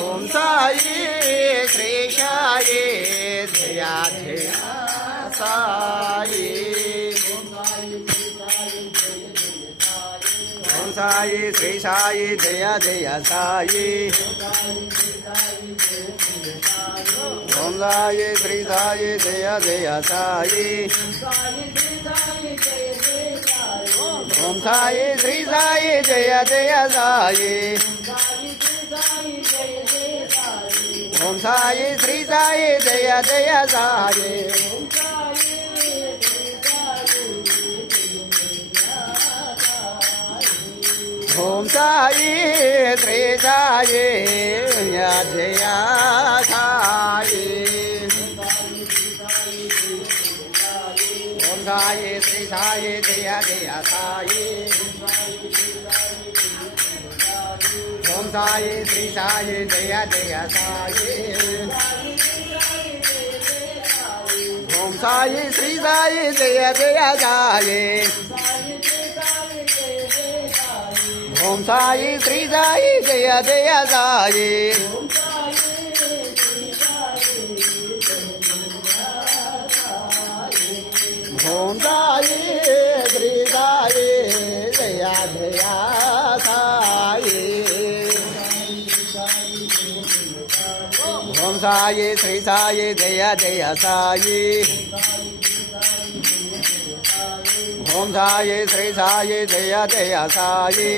Om Sai Shri Sai జయ జయ Sai. Om Sai Shri Sai జయ జయ Sai. Om Sai Shri Sai జయ జయ Sai. Om Sai Shri Sai జయ జయ Sai. Om Sai Shri Sai జయ జయ Sai. Om Sai Shri Sai జయ జయ Sai. Om Sai Shri Sai జయ జయ Sai. Om Sai Shri Sai జయ జయ Sai. Om Sai Shri Sai జయ జయ Sai. Om Sai Shri Sai జయ జయ Sai. Om Sai Shri Sai జయ జయ Sai. Om Sai Shri Sai జయ జయ Sai. Om Sai Shri Sai జయ జయ Sai.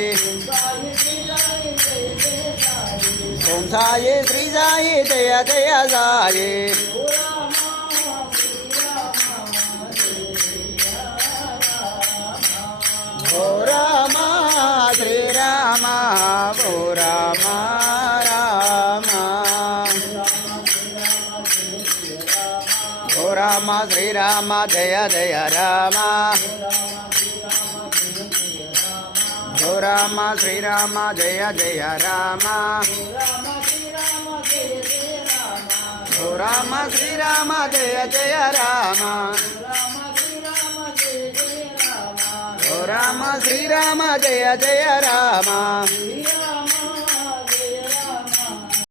Om Sai Shri Sai జయ జయ Sai. ఓ Rama Srirama ఓ Rama Rama. ఓ Rama Srirama జయ జయ Rama. ఓ Rama Srirama జయ జయ Rama. ఓ Rama Srirama జయ జయ Rama. ఓ Rama Srirama జయ జయ Rama.